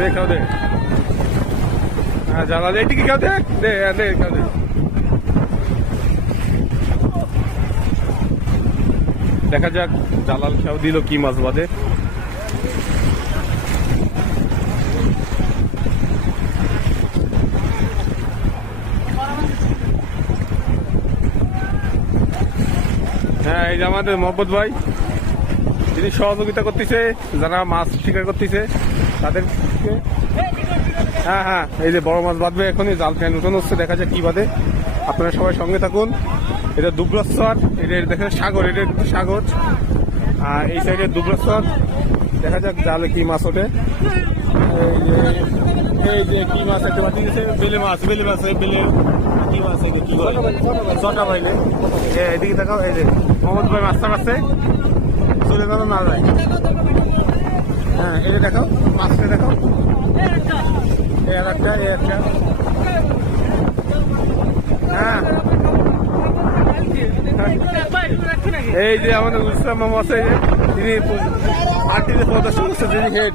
দে খাও দে। হ্যাঁ জালাল এইটিকে খাও দে, দে দে খাও দে। দেখা যাক জালাল খাও দিল কি মাছ বাদে। হ্যাঁ এই যে আমাদের মোহাম্মদ ভাই, যিনি সহযোগিতা করতেছে, যারা মাছ শিকার করতেছে তাদেরকে। হ্যাঁ হ্যাঁ এই যে বড় মাছ বাঁধবে এখনই, জাল ফ্যান উঠানো হচ্ছে, দেখা যাক কি বাঁধে। আপনারা সবাই সঙ্গে থাকুন। এটা দুবরাজচর, এটা দেখেন সাগর, এটা কিন্তু সাগর। আর এই সাইডে দুবরাজচর, দেখা যাক জালে কি মাছ ওঠে। এই যে কি মাছ একটা বাঁধি দিয়েছে, বেলে মাছ, বেলে মাছ, বেলে কি মাছ, এটা কি বলে চটা বাইলে। এদিকে দেখাও, এই যে মোহাম্মদ ভাই মাছটা পাচ্ছে, চলে গেল না যায়। হ্যাঁ এই যে দেখাও মাছটা, দেখাও এই একটা, এই একটা। হ্যাঁ এই যে আমাদের ইসলাম মামা আছে, তিনি পার্টিতে প্রদর্শন করছে, যিনি হেড।